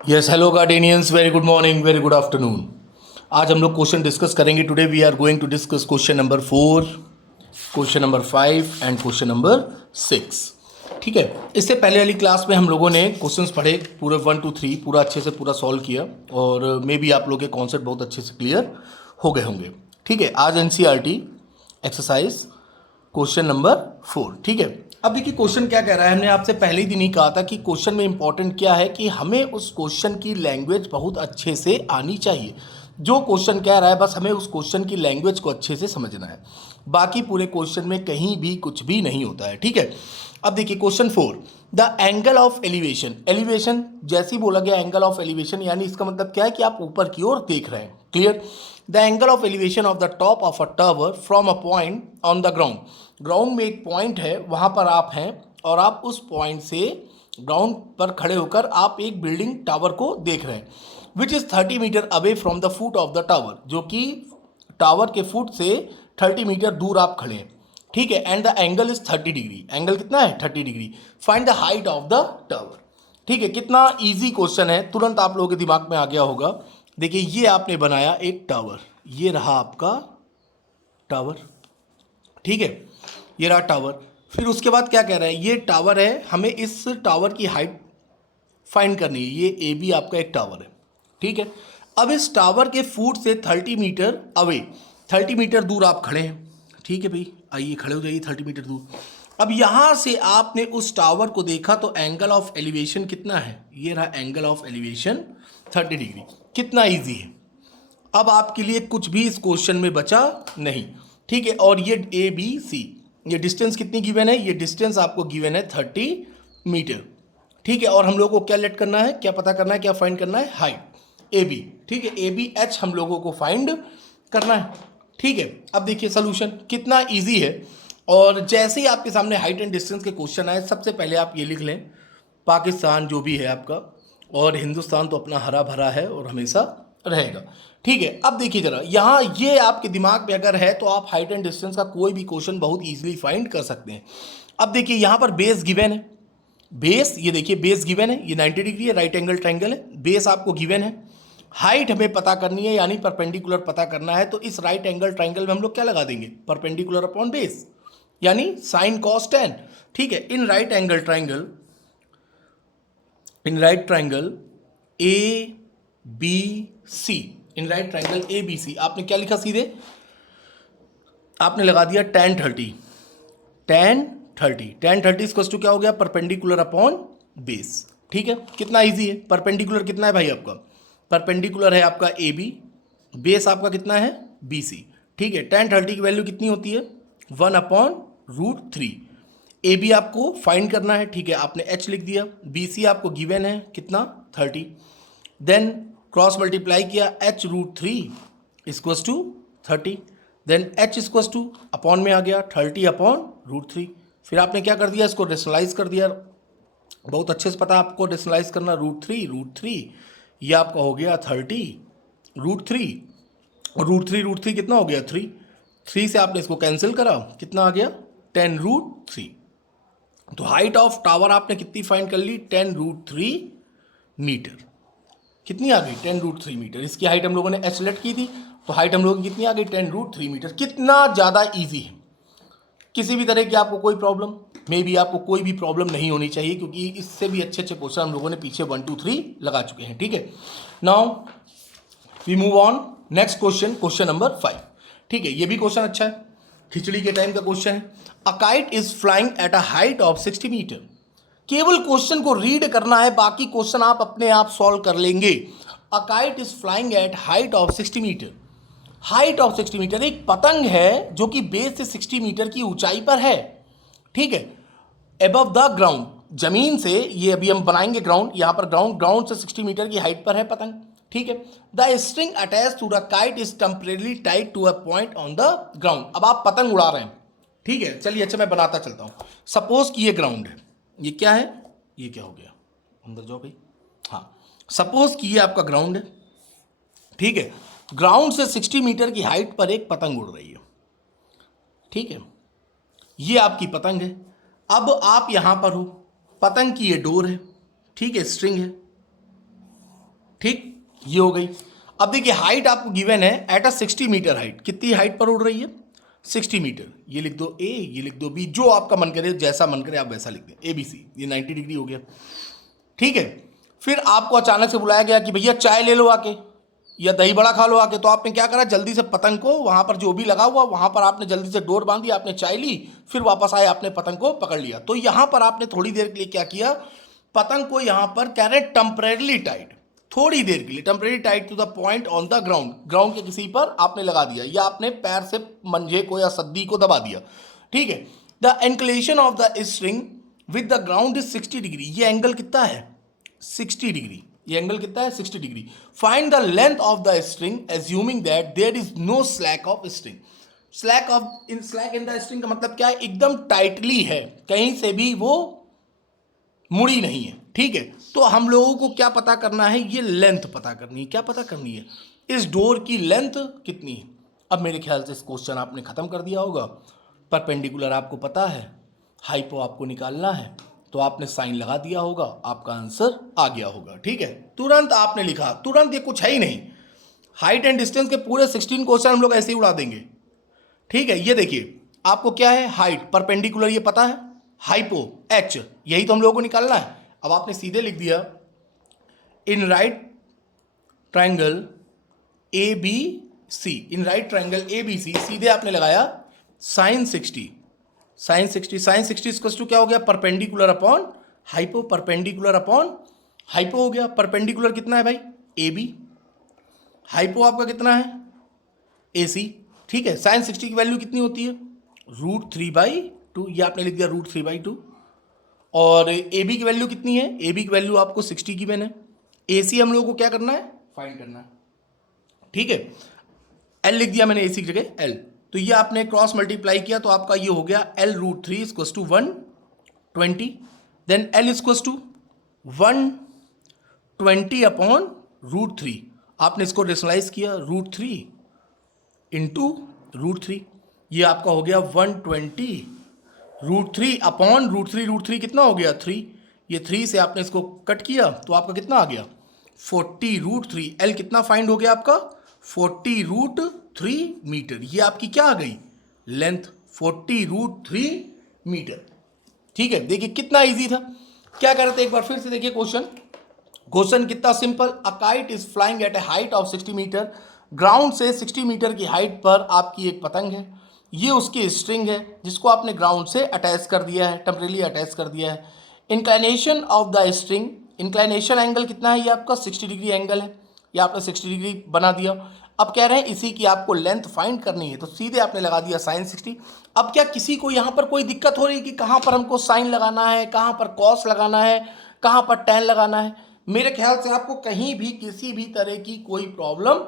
Yes hello gardenians, very good morning, very good afternoon. आज हम लोग क्वेश्चन डिस्कस करेंगे। Today we are going to discuss question number 4, question number 5 and question number 6। ठीक है, इससे पहले वाली क्लास में हम लोगों ने क्वेश्चंस पढ़े पूरे 1 to 3 पूरा अच्छे से पूरा सॉल्व किया और मे बी आप लोग के कॉन्सेप्ट बहुत अच्छे से क्लियर हो गए होंगे। ठीक है, आज एनसीईआरटी एक्सरसाइज क्वेश्चन नंबर 4। ठीक है, अब देखिए क्वेश्चन क्या कह रहा है। हमने आपसे पहले ही दिन ही कहा था कि क्वेश्चन में इंपॉर्टेंट क्या है कि हमें उस क्वेश्चन की लैंग्वेज बहुत अच्छे से आनी चाहिए। जो क्वेश्चन कह रहा है बस हमें उस क्वेश्चन की लैंग्वेज को अच्छे से समझना है, बाकी पूरे क्वेश्चन में कहीं भी कुछ भी नहीं होता है। ठीक है, अब देखिए question 4, the angle of elevation. Elevation जैसे ही बोला गया एंगल ऑफ एलिवेशन, यानी इसका मतलब क्या है कि आप ऊपर की ओर देख रहे हैं। Clear. The angle of elevation of the top of a tower from a point on the ground. Ground में एक पॉइंट है, वहां पर आप हैं और आप उस पॉइंट से ग्राउंड पर खड़े होकर आप एक बिल्डिंग टावर को देख रहे हैं, which is 30 metre away from the foot of the tower, जो कि टावर के फुट से 30 मीटर दूर आप खड़े हैं। ठीक है, and the angle is 30 degree. Angle कितना है? 30 degree. Find the height of the tower. ठीक है, कितना इजी क्वेश्चन है, तुरंत आप लोगों के दिमाग में आ गया होगा। देखिए ये आपने बनाया एक टावर, ये रहा आपका टावर। ठीक है, ये रहा टावर। फिर उसके बाद क्या कह रहा है, ये टावर है, हमें इस टावर की हाइट फाइंड करनी है। ये ए बी आपका एक टावर है। ठीक है, अब इस टावर के फुट से 30 मीटर अवे, 30 मीटर दूर आप खड़े हैं। ठीक है भाई, आइए खड़े हो जाइए 30 मीटर दूर। अब यहां से आपने उस टावर को देखा तो एंगल ऑफ एलिवेशन कितना है? ये रहा एंगल ऑफ एलिवेशन 30 डिग्री। कितना इजी है। अब आपके लिए कुछ भी इस क्वेश्चन में बचा नहीं। ठीक है, और ये ए बी सी, ये डिस्टेंस कितनी गिवन है? ये डिस्टेंस आपको गिवन है 30 मीटर। ठीक है, और हम लोगों को क्या लेट करना है, क्या पता करना है, क्या फाइंड करना है? Height A B. ठीक है, ए बी एच हम लोगों को फाइंड करना है। ठीक है, अब देखिए सोल्यूशन कितना इजी है। और जैसे ही आपके सामने हाइट एंड डिस्टेंस के क्वेश्चन आए, सबसे पहले आप ये लिख लें, पाकिस्तान जो भी है आपका और हिंदुस्तान तो अपना हरा भरा है और हमेशा रहेगा। ठीक है, अब देखिए जरा यहाँ ये आपके दिमाग में अगर है तो आप हाइट एंड डिस्टेंस का कोई भी क्वेश्चन बहुत इजीली फाइंड कर सकते हैं। अब देखिए यहाँ पर बेस गिवन है, बेस ये देखिए बेस गिवन है, ये 90 डिग्री है, राइट एंगल ट्रायंगल है, बेस आपको गिवन है। हाइट हमें पता करनी है यानी परपेंडिकुलर पता करना है, तो इस राइट एंगल ट्रायंगल में हम लोग क्या लगा देंगे? परपेंडिकुलर अपॉन बेस, यानी साइन कॉस टेन। ठीक है, in right angle triangle, in right triangle A B C, in right triangle A B C, आपने क्या लिखा? सीधे आपने लगा दिया tan 30। tan 30, tan 30 equals to क्या हो गया? Perpendicular upon base. ठीक है, कितना इजी है। परपेंडिकुलर कितना है भाई आपका? परपेंडिकुलर है आपका ए बी, बेस आपका कितना है? B C. ठीक है, tan 30 की वैल्यू कितनी होती है? 1/√3। ए बी आपको फाइंड करना है। ठीक है, आपने एच लिख दिया, बी सी आपको गिवन है कितना? 30। देन क्रॉस मल्टीप्लाई किया, h√3 equals to 30। Then h equals to upon में आ गया 30/√3। फिर आपने क्या कर दिया? इसको रेशनलाइज कर दिया। बहुत अच्छे से पता है आपको रेशनलाइज करना। √3 ये आपका हो गया 30√3। √3 कितना हो गया? 3। 3 से आपने इसको कैंसिल करा, कितना आ गया? 10√3। तो हाइट ऑफ टावर आपने कितनी फाइंड कर ली? 10√3 मीटर। कितनी आ गई? 10√3 मीटर। इसकी हाइट हम लोगों ने एच लेट की थी, तो हाइट हम लोगों की कितनी आ गई? 10√3 मीटर। कितना ज़्यादा इजी है। किसी भी तरह की आपको कोई प्रॉब्लम, मे बी आपको कोई भी प्रॉब्लम नहीं होनी चाहिए, क्योंकि इससे भी अच्छे अच्छे क्वेश्चन हम लोगों ने पीछे 1 2 3 लगा चुके हैं। ठीक है, now we move on next question, question number 5। ठीक है, ये भी क्वेश्चन अच्छा है, खिचड़ी के टाइम का क्वेश्चन है। A kite is flying at a height of 60 metre. केवल क्वेश्चन को रीड करना है, बाकी क्वेश्चन आप अपने आप सॉल्व कर लेंगे। A kite is flying at height of 60 metre. Height of 60 metre, एक पतंग है जो कि बेस से 60 मीटर की ऊंचाई पर है। ठीक है, एबव द ग्राउंड, जमीन से, ये अभी हम बनाएंगे ग्राउंड, यहां पर ग्राउंड से 60 मीटर की हाइट पर है पतंग। ठीक है, the string attach to the kite is temporarily tied to a point on the ground. अब आप पतंग उड़ा रहे हैं। ठीक है, चलिए अच्छा मैं बनाता चलता हूं। सपोज कि ये ग्राउंड है, ये क्या है? ये क्या हो गया? अंदर जाओ भाई। हाँ, सपोज कि ये आपका ग्राउंड है। ठीक है, ग्राउंड से 60 मीटर की हाइट पर एक पतंग उड़ रही है। ठीक है, ये आपकी पतंग है। अब आप यहां पर हो, पतंग की ये डोर है। ठीक है, स्ट्रिंग है। ठीक, ये हो गई। अब देखिए हाइट आपको गिवन है एट अ 60 मीटर हाइट, कितनी हाइट पर उड़ रही है 60 मीटर। ये लिख दो ए, ये लिख दो बी, जो आपका मन करे, जैसा मन करे आप वैसा लिख दें, ए बी सी। ये 90 डिग्री हो गया, ठीक है। फिर आपको अचानक से बुलाया गया कि भैया चाय ले लो आके, या दही बड़ा खा लो आके। तो आपने क्या करा, जल्दी से पतंग को वहां पर जो भी लगा हुआ वहां पर आपने जल्दी से डोर बांधी, आपने चाय ली, फिर वापस आए, आपने पतंग को पकड़ लिया। तो यहां पर आपने थोड़ी देर के लिए क्या किया, पतंग को यहां पर कह रहे टेम्परेरली टाइट, थोड़ी देर के लिए temporary tight to the point on the ground, ground के किसी पर आपने लगा दिया, या आपने पैर से मंजे को या सद्दी को दबा दिया, ठीक है। The inclination of the string with the ground is 60 degree. ये एंगल कितना है 60 डिग्री, ये एंगल कितना है 60 degree. Find the length of the string assuming that there is no slack of string. Slack in the string का मतलब क्या है, एकदम टाइटली है, कहीं से भी वो मुड़ी नहीं है, ठीक है। तो हम लोगों को क्या पता करना है, ये लेंथ पता करनी है। क्या पता करनी है, इस डोर की लेंथ कितनी है। अब मेरे ख्याल से इस क्वेश्चन आपने खत्म कर दिया होगा। परपेंडिकुलर आपको पता है, हाइपो आपको निकालना है, तो आपने साइन लगा दिया होगा, आपका आंसर आ गया होगा, ठीक है। तुरंत आपने लिखा, तुरंत, ये कुछ है ही नहीं। हाइट एंड डिस्टेंस के पूरे 16 क्वेश्चन हम लोग ऐसे ही उड़ा देंगे, ठीक है। ये देखिए आपको क्या है, हाइट परपेंडिकुलर ये पता है, हाइपो एच, यही तो हम लोगों को निकालना है। अब आपने सीधे लिख दिया in right triangle A B C, in right triangle A B C, सीधे आपने लगाया sine 60, sine 60, sine 60 equal to क्या हो गया, perpendicular upon hypo, perpendicular upon hypo हो गया। परपेंडिकुलर कितना है भाई ए बी, हाइपो आपका कितना है ए सी, ठीक है। साइन 60 की वैल्यू कितनी होती है √3/2, ये आपने लिख दिया √3/2। और ए बी की वैल्यू कितनी है, ए बी की वैल्यू आपको 60 की मैंने, ए सी हम लोगों को क्या करना है फाइंड करना है, ठीक है। एल लिख दिया मैंने ए सी की जगह एल, तो ये आपने क्रॉस मल्टीप्लाई किया तो आपका ये हो गया L √3 equals to 120, then L equals to 120 upon √3। आपने इसको रेशनलाइज किया √3 इंटू √3, ये आपका हो गया 120 √3 अपॉन √3, √3 कितना हो गया 3, ये 3 से आपने इसको कट किया तो आपका कितना आ गया 40 √3। एल कितना फाइंड हो गया आपका 40 √3 मीटर, ये आपकी क्या आ गई लेंथ 40 √3 मीटर, ठीक है। देखिए कितना इजी था। क्या कर रहे थे एक बार फिर से देखिए क्वेश्चन, क्वेश्चन कितना simple. A kite is flying at a height of 60 metre, ground से 60 मीटर की हाइट पर आपकी एक पतंग है, ये उसकी स्ट्रिंग है जिसको आपने ग्राउंड से अटैच कर दिया है, टेम्परेली अटैच कर दिया है। Inclination of the string, inclination angle कितना है, ये आपका 60 डिग्री एंगल है, ये आपने 60 डिग्री बना दिया। अब कह रहे हैं इसी की आपको लेंथ फाइंड करनी है, तो सीधे आपने लगा दिया साइन 60। अब क्या किसी को यहाँ पर कोई दिक्कत हो रही है कि कहाँ पर हमको साइन लगाना है, कहाँ पर कॉस लगाना है, कहाँ पर टेन लगाना है। मेरे ख्याल से आपको कहीं भी किसी भी तरह की कोई प्रॉब्लम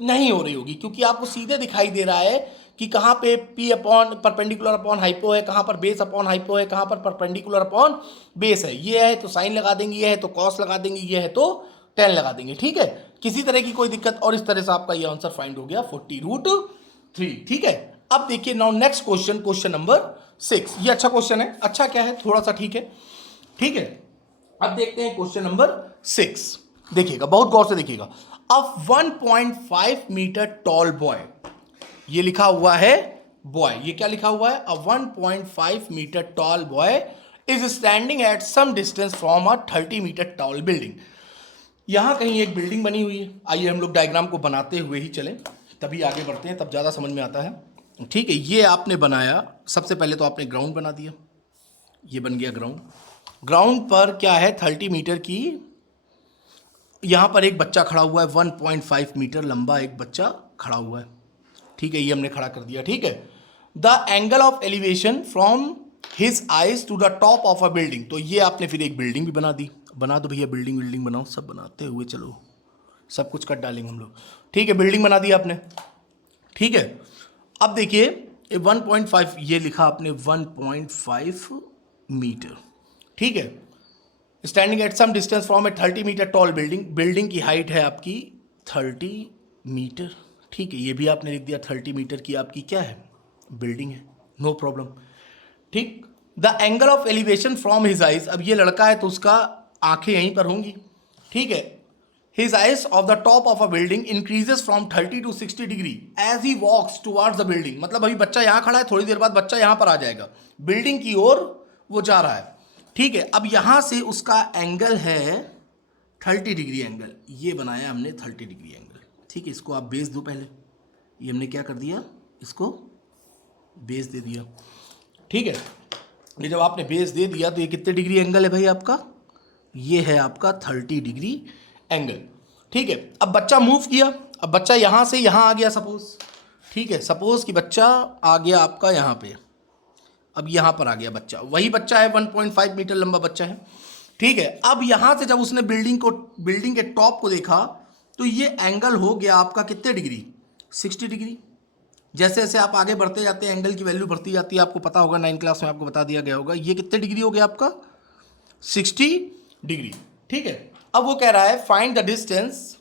नहीं हो रही होगी, क्योंकि आपको सीधे दिखाई दे रहा है कि कहाँ पे P upon perpendicular upon hypo है, कहाँ पर बेस अपॉन हाइपो है, कहाँ पर परपेंडिकुलर अपॉन बेस है। ये है तो साइन लगा देंगे, ये है तो कॉस लगा देंगे, ये है तो टेन लगा देंगे, ठीक है। किसी तरह की कोई दिक्कत, और इस तरह से आपका ये आंसर फाइंड हो गया 40 √3, ठीक है। अब देखिए now next question, question number 6। ये अच्छा क्वेश्चन है, अच्छा क्या है थोड़ा सा, ठीक है, ठीक है। अब देखते हैं क्वेश्चन नंबर 6, देखिएगा बहुत गौर से देखिएगा। अब 1.5 मीटर टॉल बॉय, ये लिखा हुआ है बॉय, ये क्या लिखा हुआ है, a 1.5 metre tall boy is standing at some distance from a 30 metre tall building. यहां कहीं एक बिल्डिंग बनी हुई है, आइए हम लोग डायग्राम को बनाते हुए ही चलें, तभी आगे बढ़ते हैं, तब ज़्यादा समझ में आता है, ठीक है। ये आपने बनाया, सबसे पहले तो आपने ग्राउंड बना दिया, ये बन गया ग्राउंड। ग्राउंड पर क्या है 30 मीटर की, यहाँ पर एक बच्चा खड़ा हुआ है, 1.5 मीटर लंबा एक बच्चा खड़ा हुआ है, ठीक है, ये हमने खड़ा कर दिया, ठीक है। The angle of elevation from his eyes to the top of a building, तो ये आपने फिर एक बिल्डिंग भी बना दी, बना दो भैया बिल्डिंग, बिल्डिंग बनाओ, सब बनाते हुए चलो, सब कुछ कर डालेंगे हम लोग, ठीक है। बिल्डिंग बना दी आपने, ठीक है। अब देखिए 1.5, ये लिखा आपने 1.5 मीटर, ठीक है, standing at some distance from a 30 metre tall building, building की हाइट है आपकी 30 मीटर, ठीक है। ये भी आपने लिख दिया 30 मीटर की आपकी क्या है बिल्डिंग है, नो प्रॉब्लम, ठीक। The angle of elevation from his eyes, अब ये लड़का है तो उसका आंखें यहीं पर होंगी, ठीक है। His eyes of the top of a building increases from 30 to 60 degree as he walks towards the building. मतलब अभी बच्चा यहाँ खड़ा है, थोड़ी देर बाद बच्चा यहाँ पर आ जाएगा, बिल्डिंग की ओर वो जा रहा है, ठीक है। अब यहाँ से उसका एंगल है 30 डिग्री एंगल, ये बनाया हमने 30 डिग्री एंगल, ठीक है। इसको आप बेस दो पहले, ये हमने क्या कर दिया, इसको बेस दे दिया, ठीक है। ये जब आपने बेस दे दिया तो ये कितने डिग्री एंगल है भाई आपका, ये है आपका 30 डिग्री एंगल, ठीक है। अब बच्चा मूव किया, अब बच्चा यहाँ से यहाँ आ गया सपोज, ठीक है। सपोज कि बच्चा आ गया आपका यहाँ पे, अब यहाँ पर आ गया बच्चा, वही बच्चा है, 1.5 मीटर लंबा बच्चा है, ठीक है। अब यहाँ से जब उसने बिल्डिंग के टॉप को देखा तो ये एंगल हो गया आपका कितने डिग्री, 60 डिग्री। जैसे जैसे आप आगे बढ़ते जाते हैं एंगल की वैल्यू बढ़ती जाती है, आपको पता होगा 9 क्लास में आपको बता दिया गया होगा। ये कितने डिग्री हो गया आपका, 60 डिग्री, ठीक है। अब वो कह रहा है find the distance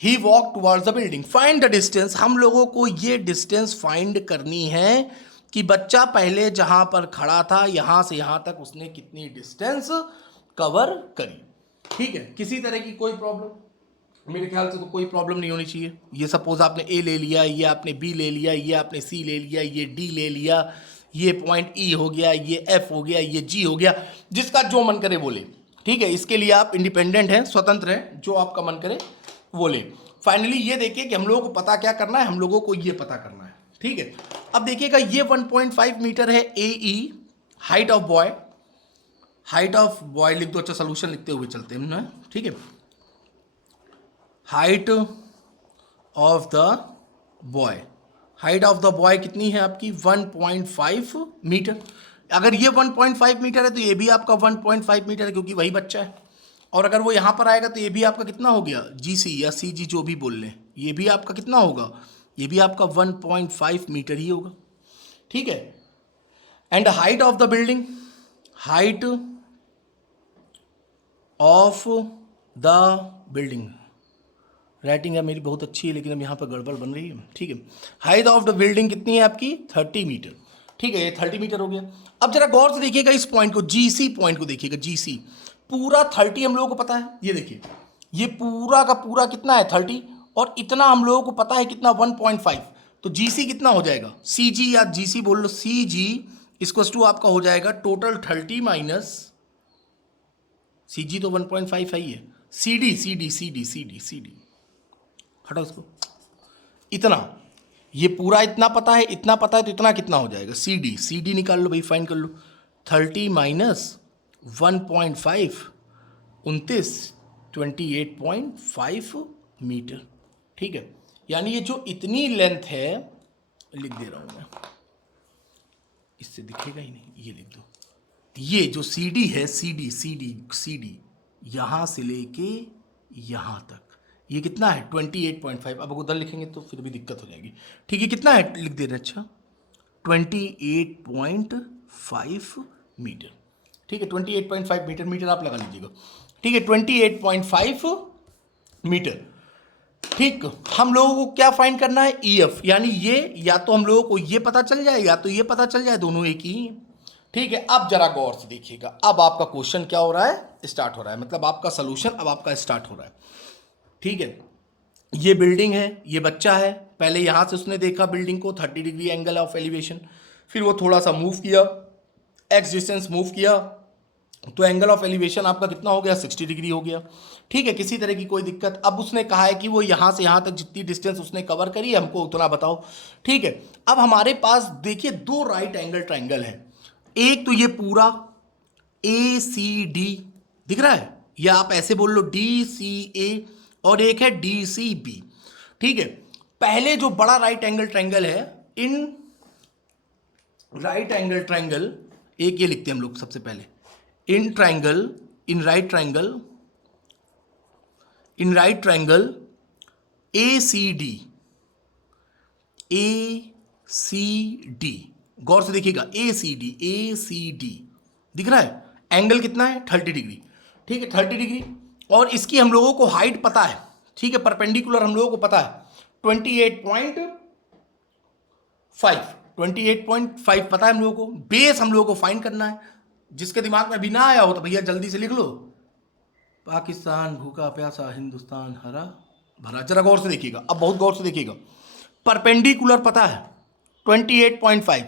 he walk towards the building. Find the distance, हम लोगों को ये डिस्टेंस फाइंड करनी है कि बच्चा पहले जहां पर खड़ा था यहां से यहां तक उसने कितनी डिस्टेंस कवर करी, ठीक है। किसी तरह की कोई प्रॉब्लम, मेरे ख्याल से तो कोई प्रॉब्लम नहीं होनी चाहिए। ये सपोज आपने ए ले लिया, ये आपने बी ले लिया, ये आपने सी ले लिया, ये डी ले लिया, ये पॉइंट ई हो गया, ये एफ हो गया, ये जी हो गया, जिसका जो मन करे बोले, ठीक है। इसके लिए आप इंडिपेंडेंट हैं, स्वतंत्र हैं, जो आपका मन करे वो ले। फाइनली ये देखिए कि हम लोगों को पता क्या करना है, हम लोगों को ये पता करना है, ठीक है। अब देखिएगा ये 1.5 मीटर है A E, height of boy, height of boy लिख दो, अच्छा सोल्यूशन लिखते हुए चलते हैं ना, ठीक है। Height of the boy, height of the boy कितनी है आपकी, 1.5 मीटर। अगर ये 1.5 मीटर है तो ये भी आपका 1.5 मीटर है, क्योंकि वही बच्चा है। और अगर वो यहाँ पर आएगा तो ये भी आपका कितना हो गया, GC या CG जो भी बोल लें, ये भी आपका कितना होगा, ये भी आपका 1.5 मीटर ही होगा, ठीक है। And height of the building, height of the building, writing है मेरी बहुत अच्छी है लेकिन अब यहाँ पर गड़बड़ बन रही है, ठीक है। हाइट ऑफ द बिल्डिंग कितनी है आपकी, 30 मीटर, ठीक है। ये 30 मीटर हो गया। अब जरा गौर से देखिएगा इस पॉइंट को, GC पॉइंट को देखिएगा, GC पूरा 30 हम लोगों को पता है, ये देखिए ये पूरा का पूरा कितना है 30, और इतना हम लोगों को पता है कितना 1.5, तो GC कितना हो जाएगा, CG या GC बोल लो, CG इक्वल्स टू आपका हो जाएगा टोटल 30 माइनस, CG तो 1.5 ही है, CD हटा उसको, इतना, ये पूरा इतना पता है, इतना पता है, तो इतना कितना हो जाएगा, CD निकाल लो भाई, फाइन कर लो, 30 माइनस 1.5, 28.5 मीटर, ठीक है। यानी ये जो इतनी लेंथ है, लिख दे रहा हूँ मैं, इससे दिखेगा ही नहीं, ये लिख दो, ये जो CD है, CD यहाँ से लेके यहाँ तक, ये कितना है 28.5। अब उधर लिखेंगे तो फिर भी दिक्कत हो जाएगी, ठीक है। कितना है लिख दे रहे, अच्छा 28.5 मीटर, ठीक है। 28.5 मीटर, मीटर आप लगा लीजिएगा, ठीक है। 28.5 मीटर, ठीक। हम लोगों को क्या फाइंड करना है, EF, यानी ये या तो हम लोगों को ये पता चल जाए या तो ये पता चल जाए, दोनों एक ही, ठीक है। अब जरा गौर से देखिएगा, अब आपका क्वेश्चन क्या हो रहा है, स्टार्ट हो रहा है, मतलब आपका सोल्यूशन अब आपका स्टार्ट हो रहा है, ठीक है। ये बिल्डिंग है, ये बच्चा है, पहले यहाँ से उसने देखा बिल्डिंग को 30 डिग्री एंगल ऑफ एलिवेशन, फिर वो थोड़ा सा मूव किया, एक्स डिस्टेंस मूव किया, तो एंगल ऑफ एलिवेशन आपका कितना हो गया, 60 डिग्री हो गया, ठीक है। किसी तरह की कोई दिक्कत, अब उसने कहा है कि वो यहाँ से यहाँ तक जितनी डिस्टेंस उसने कवर करी है हमको उतना बताओ, ठीक है। अब हमारे पास देखिए 2 राइट एंगल ट्राइंगल है, एक तो ये पूरा ACD दिख रहा है, या आप ऐसे बोल लो DCA, और एक है DCB, ठीक है। पहले जो बड़ा राइट एंगल ट्राइंगल है, इन राइट एंगल ट्राइंगल, एक ये लिखते हैं हम लोग सबसे पहले, इन राइट ट्राइंगल ACD, गौर से देखिएगा, ACD दिख रहा है, एंगल कितना है 30 डिग्री, ठीक है, 30 डिग्री। और इसकी हम लोगों को हाइट पता है, ठीक है, परपेंडिकुलर हम लोगों को पता है 28.5 पता है हम लोगों को। बेस हम लोगों को फाइंड करना है, जिसके दिमाग में भी ना आया हो तो भैया जल्दी से लिख लो, पाकिस्तान भूखा प्यासा, हिंदुस्तान हरा भरा। जरा गौर से देखिएगा, अब बहुत गौर से देखिएगा। परपेंडिकुलर पता है 28.5।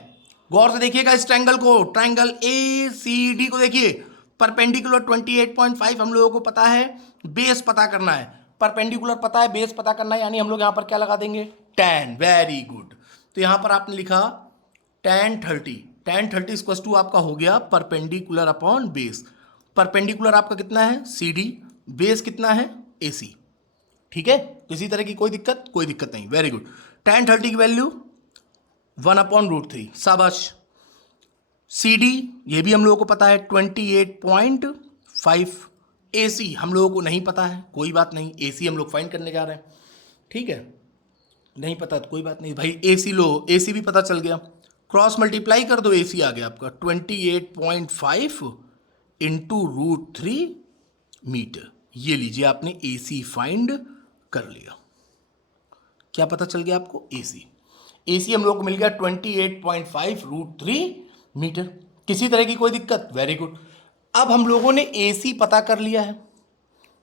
गौर से देखिएगा इस ट्रायंगल को, ट्रायंगल ए सी डी को देखिए। परपेंडिकुलर 28.5 हम लोगों को पता है, बेस पता करना है। परपेंडिकुलर पता है, बेस पता करना है, यानी हम लोग यहां पर क्या लगा देंगे, tan। Very good. तो यहां पर आपने लिखा tan 30। tan 30 इक्वल टू आपका हो गया परपेंडिकुलर अपॉन बेस। परपेंडिकुलर आपका कितना है, सी डी, बेस कितना है, ए सी। ठीक है, किसी तरह की कोई दिक्कत, कोई दिक्कत नहीं। Very good. tan 30 की वैल्यू 1/√3। शाबाश। सी डी ये भी हम लोगों को पता है 28.5। ए सी हम लोगों को नहीं पता है, कोई बात नहीं, ए सी हम लोग फाइंड करने जा रहे हैं। ठीक है, नहीं पता तो कोई बात नहीं भाई, ए सी लो, ए सी भी पता चल गया। क्रॉस मल्टीप्लाई कर दो, ए सी आ गया आपका 28.5 × √3 मीटर। ये लीजिए, आपने ए सी फाइंड कर लिया। क्या पता चल गया आपको, ए सी। ए सी हम लोग को मिल गया 28.5 √3 मीटर। किसी तरह की कोई दिक्कत, वेरी गुड। अब हम लोगों ने ए सी पता कर लिया है,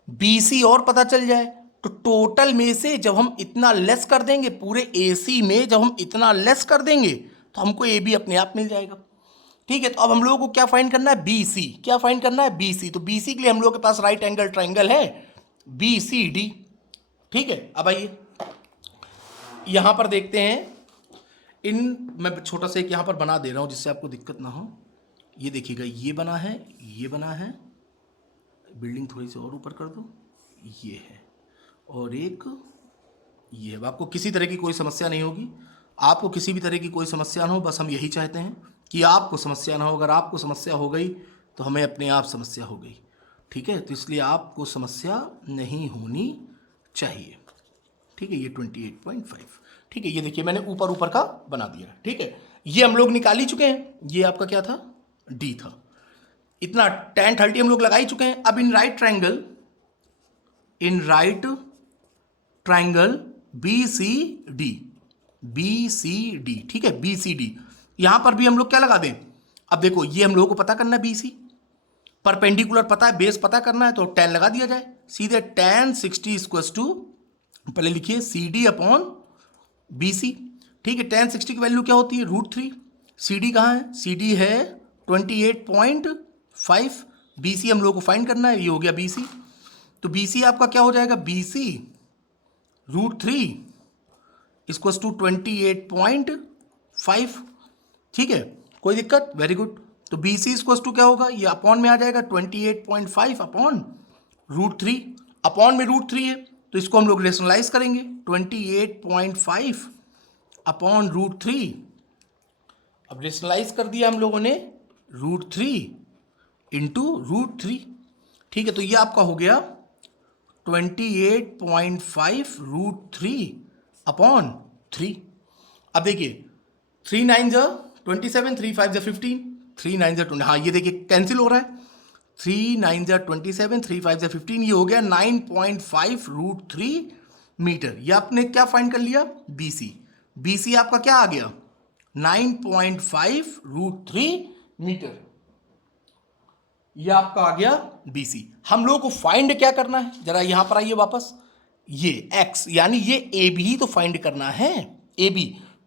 बी सी और पता चल जाए तो टोटल में से जब हम इतना लेस कर देंगे, पूरे ए सी में जब हम इतना लेस कर देंगे तो हमको ए बी अपने आप मिल जाएगा। ठीक है, तो अब हम लोगों को क्या फाइंड करना है, बी सी। क्या फाइंड करना है, बी सी। तो बी सी के लिए हम लोग के पास राइट एंगल ट्राइंगल है बी सी डी। ठीक है, अब आइए यहां पर देखते हैं। मैं छोटा सा एक यहां पर बना दे रहा हूं जिससे आपको दिक्कत ना हो। ये देखिएगा, ये बना है, ये बना है, बिल्डिंग थोड़ी सी और ऊपर कर दो, ये है, और एक ये है। आपको किसी तरह की कोई समस्या नहीं होगी, आपको किसी भी तरह की कोई समस्या ना हो, बस हम यही चाहते हैं कि आपको समस्या ना हो। अगर आपको समस्या हो गई तो हमें अपने आप समस्या हो गई। ठीक है, तो इसलिए आपको समस्या नहीं होनी चाहिए। ठीक है, ये 28.5। ठीक है, ये देखिए मैंने ऊपर ऊपर का बना दिया। ठीक है, ये हम लोग निकाल ही चुके हैं। ये आपका क्या था, डी था। इतना tan 30 हम लोग लगा ही चुके हैं। अब in right triangle B C D, B C D. ठीक है, बी सी डी, यहां पर भी हम लोग क्या लगा दें। अब देखो, ये हम लोगों को पता करना है बी सी, परपेंडिकुलर पता है, बेस पता करना है, तो tan लगा दिया जाए सीधे। tan 60 इक्वल टू, पहले लिखिए C D upon B C. ठीक है, tan 60 की वैल्यू क्या होती है, √3। सी डी कहाँ है, सी डी है 28.5। बी सी हम लोग को फाइंड करना है, ये हो गया बी सी। तो बी सी आपका क्या हो जाएगा, बी सी √3 इक्वल टू 28.5। ठीक है, कोई दिक्कत, वेरी गुड। तो बी सी इक्वल टू क्या होगा, ये अपॉन में आ जाएगा 28.5 अपॉन √3। अपॉन में √3 है तो इसको हम लोग रेशनलाइज करेंगे, 28.5 अपॉन √3। अब रेशनलाइज कर दिया हम लोगों ने, √3 इंटू √3। ठीक है, तो ये आपका हो गया 28.5 √3 अपॉन 3। अब देखिए 3 9 27, 3 5 15, 3 9 20। हाँ, ये देखिए कैंसिल हो रहा है, 3 9 27, 3 5 15, ये हो गया 9.5 √3 मीटर। ये आपने क्या फाइंड कर लिया, बी सी। बी सी आपका क्या आ गया, 9.5 √3 मीटर। ये आपका आ गया बी सी। हम लोगों को फाइंड क्या करना है, जरा यहां पर आइए वापस। ये एक्स यानी ये ए बी तो फाइंड करना है, ए बी।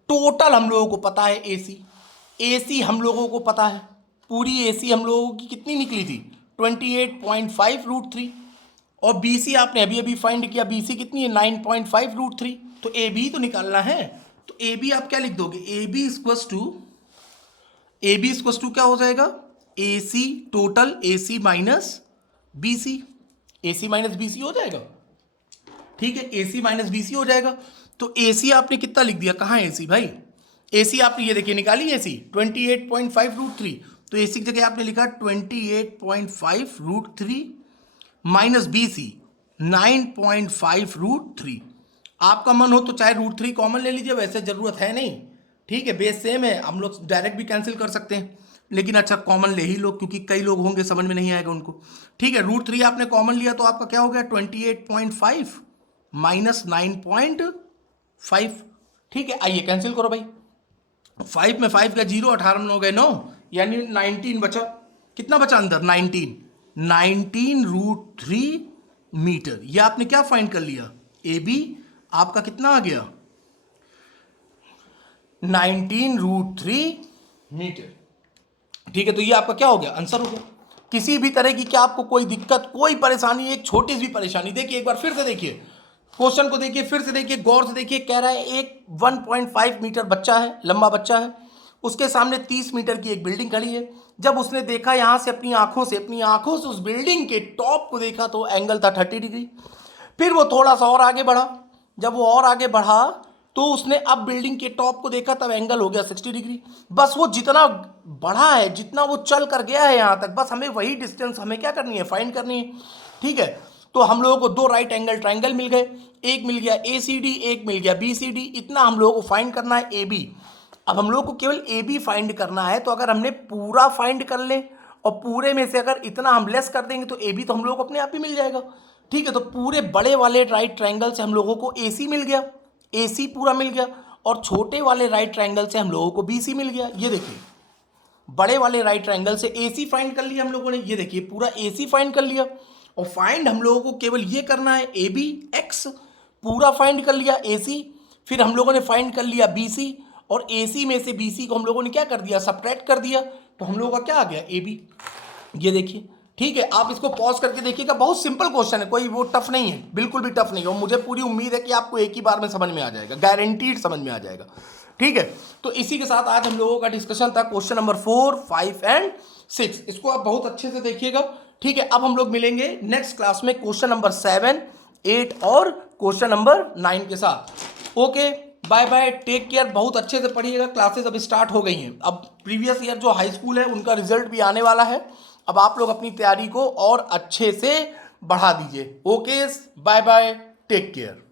टोटल हम लोगों को पता है ए सी, ए सी हम लोगों को पता है, पूरी ए सी हम लोगों की कितनी निकली थी, 28.5 √3। और बी सी आपने अभी अभी फाइंड किया, बी सी कितनी है, 9.5 √3। तो ए बी तो निकालना है, तो ए बी आप क्या लिख दोगे, ए बी इक्वल्स टू क्या हो जाएगा, ए सी टोटल, ए सी माइनस बी सी, ए सी माइनस बी सी हो जाएगा। ठीक है, ए सी माइनस बी सी हो जाएगा। तो ए सी आपने कितना लिख दिया, कहाँ है ए सी भाई, ए सी आपने ये देखिए निकाली, ए सी 28.5 √3। तो ए सी की जगह आपने लिखा 28.5 √3 माइनस बी सी 9.5 √3। आपका मन हो तो चाहे √3 कॉमन ले लीजिए, वैसे जरूरत है नहीं। ठीक है, बेस सेम है, हम लोग डायरेक्ट भी कैंसिल कर सकते हैं, लेकिन अच्छा कॉमन ले ही लो, क्योंकि कई लोग होंगे समझ में नहीं आएगा उनको। ठीक है, √3 आपने कॉमन लिया तो आपका क्या हो गया, 28.5 माइनस 9.5। ठीक है, आइए कैंसिल करो भाई, 5 में 5 का 0, 18 में हो गए 9, यानी 19 बचा। कितना बचा अंदर, 19। 19√3 मीटर। ये आपने क्या फाइंड कर लिया, ए बी आपका कितना आ गया 19√3 मीटर। ठीक है, तो ये आपका क्या हो गया, आंसर हो गया। किसी भी तरह की क्या आपको कोई दिक्कत, कोई परेशानी, एक छोटी सी भी परेशानी, देखिए एक बार फिर से देखिए क्वेश्चन को, देखिए फिर से देखिए, गौर से देखिए। कह रहा है एक 1.5 मीटर बच्चा है, लंबा बच्चा है, उसके सामने 30 मीटर की एक बिल्डिंग खड़ी है। जब उसने देखा यहां से अपनी आंखों से उस बिल्डिंग के टॉप को देखा तो एंगल था 30 डिग्री। फिर वो थोड़ा सा और आगे बढ़ा, जब वो और आगे बढ़ा तो उसने अब बिल्डिंग के टॉप को देखा, तब एंगल हो गया 60 डिग्री। बस वो जितना बढ़ा है, जितना वो चल कर गया है यहाँ तक, बस हमें वही डिस्टेंस हमें क्या करनी है, फाइंड करनी है। ठीक है, तो हम लोगों को दो राइट एंगल ट्राइंगल मिल गए, एक मिल गया ACD, एक मिल गया BCD। इतना हम लोगों को फाइंड करना है AB। अब हम लोगों को केवल AB फाइंड करना है, तो अगर हमने पूरा फाइंड कर ले और पूरे में से अगर इतना हम लेस कर देंगे तो AB तो हम लोगों को अपने आप ही मिल जाएगा। ठीक है, तो पूरे बड़े वाले राइट ट्राइंगल से हम लोगों को AC मिल गया, AC पूरा मिल गया, और छोटे वाले राइट ट्राइंगल से हम लोगों को BC मिल गया। ये देखिए, बड़े वाले राइट ट्राइंगल से AC फाइंड कर लिया हम लोगों ने, ये देखिए पूरा AC फाइंड कर लिया। और फाइंड हम लोगों को केवल ये करना है ABX, पूरा फाइंड कर लिया AC। फिर हम लोगों ने फाइंड कर लिया BC, और AC में से BC को हम लोगों ने क्या कर दिया, सब्ट्रैक्ट कर दिया, तो हम लोगों का क्या आ गया AB। ये देखिए, ठीक है, आप इसको पॉज करके देखिएगा, बहुत सिंपल क्वेश्चन है, कोई वो टफ नहीं है, बिल्कुल भी टफ नहीं है, और मुझे पूरी उम्मीद है कि आपको एक ही बार में समझ में आ जाएगा, गारंटीड समझ में आ जाएगा। ठीक है, तो इसी के साथ आज हम लोगों का डिस्कशन था क्वेश्चन नंबर 4, 5 एंड 6। इसको आप बहुत अच्छे से देखिएगा। ठीक है, अब हम लोग मिलेंगे नेक्स्ट क्लास में क्वेश्चन नंबर 7, 8 और क्वेश्चन नंबर 9 के साथ। Okay, bye bye, take care, बहुत अच्छे से पढ़िएगा। क्लासेस अब स्टार्ट हो गई हैं, अब प्रीवियस ईयर जो हाई स्कूल है उनका रिजल्ट भी आने वाला है। अब आप लोग अपनी तैयारी को और अच्छे से बढ़ा दीजिए। Okay, bye bye, take care.